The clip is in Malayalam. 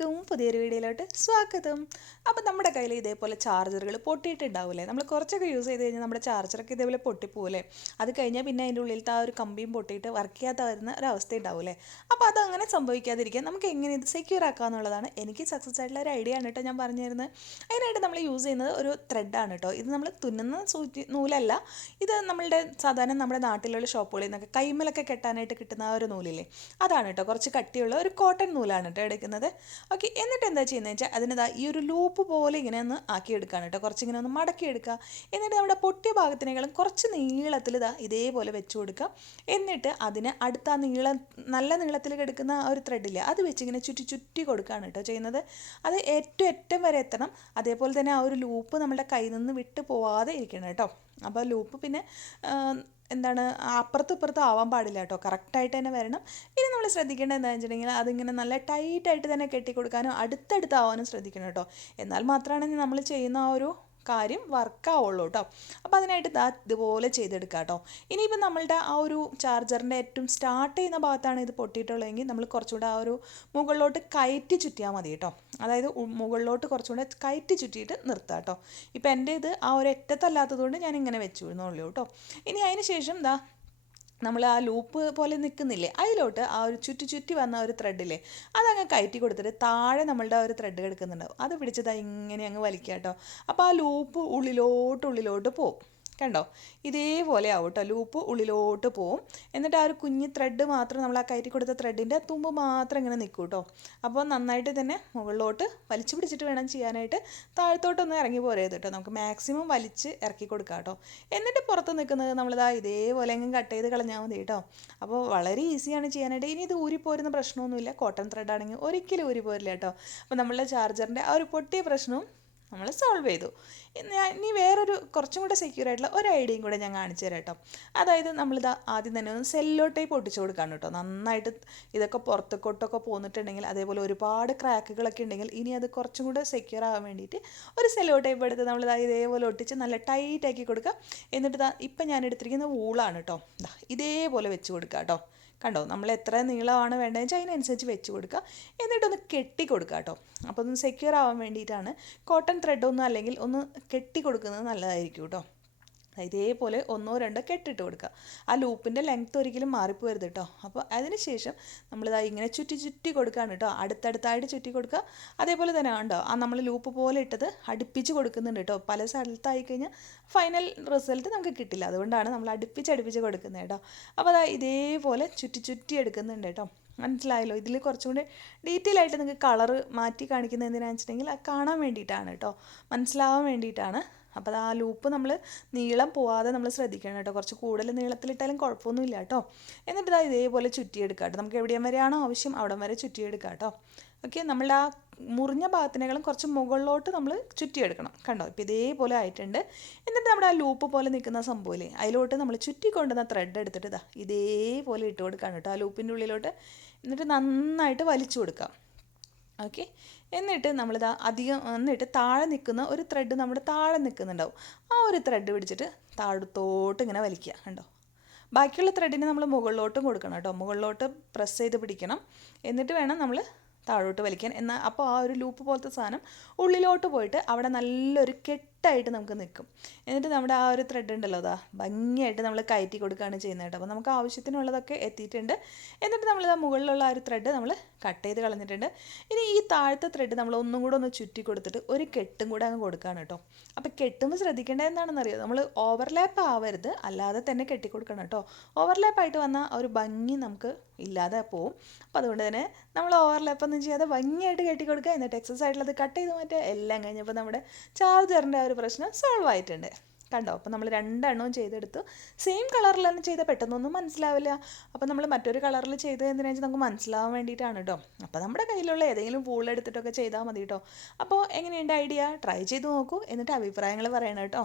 എല്ലാവർക്കും പുതിയൊരു വീഡിയോയിലോട്ട് സ്വാഗതം. അപ്പോൾ നമ്മുടെ കയ്യിൽ ഇതേപോലെ ചാർജറുകൾ പൊട്ടിയിട്ടുണ്ടാവില്ലേ? നമ്മൾ കുറച്ചൊക്കെ യൂസ് ചെയ്ത് കഴിഞ്ഞാൽ നമ്മുടെ ചാർജറൊക്കെ ഇതേപോലെ പൊട്ടിപ്പോവില്ലേ? അത് കഴിഞ്ഞാൽ പിന്നെ അതിൻ്റെ ഉള്ളിലത്തെ ആ ഒരു കമ്പിയും പൊട്ടിയിട്ട് വർക്ക് ചെയ്യാത്ത വരുന്ന ഒരവസ്ഥ ഉണ്ടാവില്ലേ? അപ്പോൾ അതങ്ങനെ സംഭവിക്കാതിരിക്കാൻ നമുക്ക് എങ്ങനെ ഇത് സെക്യൂർ ആക്കുക എന്നുള്ളതാണ് എനിക്ക് സക്സസ് ആയിട്ടുള്ള ഒരു ഐഡിയ ആണ് കേട്ടോ ഞാൻ പറഞ്ഞു തരുന്നത്. അതിനായിട്ട് നമ്മൾ യൂസ് ചെയ്യുന്നത് ഒരു ത്രെഡാണ് കേട്ടോ. ഇത് നമ്മൾ തുന്നുന്ന നൂലല്ല, ഇത് നമ്മളുടെ സാധാരണ നമ്മുടെ നാട്ടിലുള്ള ഷോപ്പുകളിൽ നിന്നൊക്കെ കൈമലൊക്കെ കെട്ടാനായിട്ട് കിട്ടുന്ന ആ ഒരു നൂലില്ലേ, അതാണ് കേട്ടോ. കുറച്ച് കട്ടിയുള്ള ഒരു കോട്ടൺ നൂലാണ് കേട്ടോ എടുക്കുന്നത്. ഓക്കെ, എന്നിട്ട് എന്താ ചെയ്യുന്നത് വെച്ചാൽ അതിനതാ ഈ ഒരു ലൂപ്പ് പോലെ ഇങ്ങനെ ഒന്ന് ആക്കിയെടുക്കുകയാണ് കേട്ടോ. കുറച്ചിങ്ങനെ ഒന്ന് മടക്കിയെടുക്കുക. എന്നിട്ട് നമ്മുടെ പൊട്ടിയ ഭാഗത്തിനേക്കാളും കുറച്ച് നീളത്തിൽ ഇതാ ഇതേപോലെ വെച്ച് കൊടുക്കുക. എന്നിട്ട് അതിന് അടുത്ത ആ നല്ല നീളത്തിൽ കിടക്കുന്ന ആ ഒരു ത്രെഡില്ലേ, അത് വെച്ച് ഇങ്ങനെ ചുറ്റി കൊടുക്കുകയാണ് കേട്ടോ ചെയ്യുന്നത്. അത് ഏറ്റവും അറ്റം വരെ എത്തണം. അതേപോലെ തന്നെ ആ ഒരു ലൂപ്പ് നമ്മുടെ കയ്യിൽ നിന്ന് വിട്ട് പോവാതെ ഇരിക്കണം കേട്ടോ. അപ്പോൾ ലൂപ്പ് പിന്നെ എന്താണ് അപ്പുറത്തും ഇപ്പുറത്തും ആവാൻ പാടില്ല കേട്ടോ, കറക്റ്റായിട്ട് തന്നെ വരണം. ഇനി നമ്മൾ ശ്രദ്ധിക്കേണ്ടത് എന്താണെന്ന് വെച്ചിട്ടുണ്ടെങ്കിൽ അതിങ്ങനെ നല്ല ടൈറ്റായിട്ട് തന്നെ കെട്ടിക്കൊടുക്കാനും അടുത്തടുത്താവാനും ശ്രദ്ധിക്കണം കേട്ടോ. എന്നാൽ മാത്രമാണ് നമ്മൾ ചെയ്യുന്ന ആ ഒരു കാര്യം വർക്കാവുള്ളൂ കേട്ടോ. അപ്പോൾ അതിനായിട്ട് ഇതുപോലെ ചെയ്തെടുക്കുക കേട്ടോ. ഇനിയിപ്പോൾ നമ്മളുടെ ആ ഒരു ചാർജറിൻ്റെ ഏറ്റവും സ്റ്റാർട്ട് ചെയ്യുന്ന ഭാഗത്താണ് ഇത് പൊട്ടിയിട്ടുള്ളതെങ്കിൽ നമ്മൾ കുറച്ചുകൂടെ ആ ഒരു മുകളിലോട്ട് കയറ്റി ചുറ്റിയാൽ മതി കേട്ടോ. അതായത് മുകളിലോട്ട് കുറച്ചുകൂടെ കയറ്റി ചുറ്റിയിട്ട് നിർത്തുക കേട്ടോ. ഇപ്പോൾ എൻ്റെ ഇത് ആ ഒരു അറ്റത്തല്ലാത്തതുകൊണ്ട് ഞാൻ ഇങ്ങനെ വെച്ചു വിടുന്നുള്ളൂ കേട്ടോ. ഇനി അതിന് ശേഷം നമ്മൾ ആ ലൂപ്പ് പോലെ നിൽക്കുന്നില്ലേ, അതിലോട്ട് ആ ഒരു ചുറ്റി വന്ന ഒരു ത്രെഡില്ലേ, അതങ്ങ് കയറ്റി കൊടുത്തിട്ട് താഴെ നമ്മളുടെ ആ ഒരു ത്രെഡ് കിടക്കുന്നുണ്ടാവും, അത് പിടിച്ചത് ഇങ്ങനെ അങ്ങ് വലിക്കുക കേട്ടോ. അപ്പോൾ ആ ലൂപ്പ് ഉള്ളിലോട്ട് പോവും. കണ്ടോ, ഇതേപോലെ ആവും കേട്ടോ. ലൂപ്പ് ഉള്ളിലോട്ട് പോവും. എന്നിട്ട് ആ ഒരു കുഞ്ഞ് ത്രെഡ് മാത്രം, നമ്മൾ ആ കയറ്റി കൊടുത്ത ത്രെഡിൻ്റെ തുമ്പ് മാത്രം ഇങ്ങനെ നിൽക്കും കേട്ടോ. അപ്പോൾ നന്നായിട്ട് തന്നെ മുകളിലോട്ട് വലിച്ചു പിടിച്ചിട്ട് വേണം ചെയ്യാനായിട്ട്. താഴത്തോട്ടൊന്നും ഇറങ്ങി പോരരുത് കേട്ടോ. നമുക്ക് മാക്സിമം വലിച്ച് ഇറക്കി കൊടുക്കാം കേട്ടോ. എന്നിട്ട് പുറത്ത് നിൽക്കുന്നത് നമ്മളിതാ ഇതേപോലെ അങ്ങ് കട്ട് ചെയ്ത് കളഞ്ഞാൽ മതി കേട്ടോ. അപ്പോൾ വളരെ ഈസിയാണ് ചെയ്യാനായിട്ട്. ഇനി ഇത് ഊരിപ്പോരുന്ന പ്രശ്നമൊന്നുമില്ല. കോട്ടൺ ത്രെഡ് ആണെങ്കിൽ ഒരിക്കലും ഊരിപ്പോരില്ല കേട്ടോ. അപ്പോൾ നമ്മളുടെ ചാർജറിൻ്റെ ആ ഒരു പൊട്ടിയ പ്രശ്നവും നമ്മൾ സോൾവ് ചെയ്തു. ഇനി വേറൊരു കുറച്ചും കൂടെ സെക്യൂർ ആയിട്ടുള്ള ഒരു ഐഡിയയും കൂടെ ഞാൻ കാണിച്ചു തരാം കേട്ടോ. അതായത് നമ്മളിതാ ആദ്യം തന്നെ ഒന്ന് സെല്ലോ ടേപ്പ് ഒട്ടിച്ചു കൊടുക്കാണ് കേട്ടോ. നന്നായിട്ട് ഇതൊക്കെ പുറത്തേക്കൊട്ടൊക്കെ പോന്നിട്ടുണ്ടെങ്കിൽ, അതേപോലെ ഒരുപാട് ക്രാക്കുകളൊക്കെ ഉണ്ടെങ്കിൽ ഇനി അത് കുറച്ചും കൂടെ സെക്യൂർ ആവാൻ വേണ്ടിയിട്ട് ഒരു സെല്ലോ ടേപ്പ് എടുത്ത് നമ്മളിതാ ഇതേപോലെ ഒട്ടിച്ച് നല്ല ടൈറ്റാക്കി കൊടുക്കുക. എന്നിട്ട് ഇപ്പം ഞാൻ എടുത്തിരിക്കുന്ന വൂളാണ് കേട്ടോ. ഇതേപോലെ വെച്ച് കൊടുക്കുക കേട്ടോ. കണ്ടോ, നമ്മൾ എത്ര നീളമാണ് വേണ്ടതെന്ന് വെച്ചാൽ അതിനനുസരിച്ച് വെച്ച് കൊടുക്കുക. എന്നിട്ടൊന്ന് കെട്ടി കൊടുക്കുക കേട്ടോ. അപ്പോൾ ഒന്ന് സെക്യൂർ ആവാൻ വേണ്ടിയിട്ടാണ്. കോട്ടൺ ത്രെഡൊന്നും അല്ലെങ്കിൽ ഒന്ന് കെട്ടി കൊടുക്കുന്നത് നല്ലതായിരിക്കും കേട്ടോ. ഇതേപോലെ 1-2 കെട്ടിട്ട് കൊടുക്കുക. ആ ലൂപ്പിൻ്റെ ലെങ്ത്ത് ഒരിക്കലും മാറിപ്പോരുത് കേട്ടോ. അപ്പോൾ അതിന് ശേഷം നമ്മളിതാ ഇങ്ങനെ ചുറ്റി കൊടുക്കുകയാണ് കേട്ടോ. അടുത്തടുത്തായിട്ട് ചുറ്റി കൊടുക്കുക. അതേപോലെ തന്നെ ഉണ്ടോ, ആ നമ്മൾ ലൂപ്പ് പോലെ ഇട്ടത് അടുപ്പിച്ച് കൊടുക്കുന്നുണ്ട് കേട്ടോ. പല സ്ഥലത്തായി കഴിഞ്ഞാൽ ഫൈനൽ റിസൾട്ട് നമുക്ക് കിട്ടില്ല. അതുകൊണ്ടാണ് നമ്മൾ അടുപ്പിച്ച് കൊടുക്കുന്നത് കേട്ടോ. അപ്പോൾ അതാ ഇതേപോലെ ചുറ്റി എടുക്കുന്നുണ്ട് കേട്ടോ. മനസ്സിലായല്ലോ? ഇതിൽ കുറച്ചും കൂടി ഡീറ്റെയിൽ ആയിട്ട് നിങ്ങൾക്ക് കളറ് മാറ്റി കാണിക്കുന്നത് എന്തിനാണെന്ന് വെച്ചിട്ടുണ്ടെങ്കിൽ അത് കാണാൻ വേണ്ടിയിട്ടാണ് കേട്ടോ, മനസ്സിലാവാൻ വേണ്ടിയിട്ടാണ്. അപ്പോൾ ആ ലൂപ്പ് നമ്മൾ നീളം പോവാതെ നമ്മൾ ശ്രദ്ധിക്കണം കേട്ടോ. കുറച്ച് കൂടുതൽ നീളത്തിലിട്ടാലും കുഴപ്പമൊന്നുമില്ല കേട്ടോ. എന്നിട്ട് ഇതേപോലെ ചുറ്റിയെടുക്കുക കേട്ടോ. നമുക്ക് എവിടെയും വരെയാണോ ആവശ്യം അവിടം വരെ ചുറ്റിയെടുക്കുക കേട്ടോ. ഓക്കെ, നമ്മളുടെ ആ മുറിഞ്ഞ ഭാഗത്തിനേക്കാളും കുറച്ച് മുകളിലോട്ട് നമ്മൾ ചുറ്റിയെടുക്കണം. കണ്ടോ, ഇപ്പോൾ ഇതേപോലെ ആയിട്ടുണ്ട്. എന്നിട്ട് നമ്മുടെ ആ ലൂപ്പ് പോലെ നിൽക്കുന്ന സംഭവമില്ലേ, അതിലോട്ട് നമ്മൾ ചുറ്റിക്കൊണ്ടുവന്ന ത്രെഡ് എടുത്തിട്ട് ഇതേപോലെ ഇട്ട് കൊടുക്കുകയാണ് കേട്ടോ ആ ലൂപ്പിൻ്റെ ഉള്ളിലോട്ട്. എന്നിട്ട് നന്നായിട്ട് വലിച്ചു കൊടുക്കാം. ഓക്കെ, എന്നിട്ട് എന്നിട്ട് താഴെ നിൽക്കുന്ന ഒരു ത്രെഡ് നമ്മുടെ താഴെ നിൽക്കുന്നുണ്ടാവും. ആ ഒരു ത്രെഡ് പിടിച്ചിട്ട് താഴത്തോട്ട് ഇങ്ങനെ വലിക്കുക. കണ്ടോ, ബാക്കിയുള്ള ത്രെഡിന് നമ്മൾ മുകളിലോട്ടും കൊടുക്കണം കേട്ടോ. മുകളിലോട്ട് പ്രസ് ചെയ്ത് പിടിക്കണം. എന്നിട്ട് വേണം നമ്മൾ താഴോട്ട് വലിക്കാൻ. അപ്പോൾ ആ ഒരു ലൂപ്പ് പോലത്തെ സാധനം ഉള്ളിലോട്ട് പോയിട്ട് അവിടെ നല്ലൊരു കെട്ടായിട്ട് നമുക്ക് നിൽക്കും. എന്നിട്ട് നമ്മുടെ ആ ഒരു ത്രെഡ് ഉണ്ടല്ലോ, ഭംഗിയായിട്ട് നമ്മൾ കയറ്റി കൊടുക്കുകയാണ് ചെയ്യുന്നത് കേട്ടോ. അപ്പോൾ നമുക്ക് ആവശ്യത്തിനുള്ളതൊക്കെ എത്തിയിട്ടുണ്ട്. എന്നിട്ട് നമ്മളിതാ മുകളിലുള്ള ആ ഒരു ത്രെഡ് നമ്മൾ കട്ട് ചെയ്ത് കളഞ്ഞിട്ടുണ്ട്. ഇനി ഈ താഴത്തെ ത്രെഡ് നമ്മൾ ഒന്നും കൂടെ ഒന്ന് ചുറ്റി കൊടുത്തിട്ട് ഒരു കെട്ടും കൂടെ അങ്ങ് കൊടുക്കുകയാണ് കേട്ടോ. അപ്പോൾ കെട്ടുമ്പോൾ ശ്രദ്ധിക്കേണ്ടത് എന്താണെന്നറിയോ, നമ്മൾ ഓവർലാപ്പ് ആവരുത്, അല്ലാതെ തന്നെ കെട്ടിക്കൊടുക്കണം കേട്ടോ. ഓവർലാപ്പായിട്ട് വന്നാൽ ആ ഒരു ഭംഗി നമുക്ക് ഇല്ലാതെ പോവും. അപ്പോൾ അതുകൊണ്ട് തന്നെ നമ്മൾ ഓവർലാപ്പൊന്നും ചെയ്യാതെ ഭംഗിയായിട്ട് കെട്ടിക്കൊടുക്കുക. എന്നിട്ട് എക്സസ് ആയിട്ടുള്ളത് കട്ട് ചെയ്ത് മാറ്റുക. എല്ലാം കഴിഞ്ഞപ്പോൾ നമ്മുടെ ചാർജറിൻ്റെ ആ ഒരു പ്രശ്നം സോൾവ് ആയിട്ടുണ്ട്. കണ്ടോ, അപ്പോൾ നമ്മൾ 2 എണ്ണവും ചെയ്തെടുത്തു. സെയിം കളറിൽ തന്നെ ചെയ്താൽ പെട്ടെന്നൊന്നും മനസ്സിലാവില്ല. അപ്പോൾ നമ്മൾ മറ്റൊരു കളറിൽ ചെയ്ത് എന്തിനാണെന്ന് വെച്ചാൽ നമുക്ക് മനസ്സിലാവാൻ വേണ്ടിയിട്ടാണ് കേട്ടോ. അപ്പോൾ നമ്മുടെ കയ്യിലുള്ള ഏതെങ്കിലും വൂൾ എടുത്തിട്ടൊക്കെ ചെയ്താൽ മതി കേട്ടോ. അപ്പോൾ എങ്ങനെയുണ്ട് ഐഡിയ? ട്രൈ ചെയ്ത് നോക്കൂ. എന്നിട്ട് അഭിപ്രായങ്ങൾ പറയണം കേട്ടോ.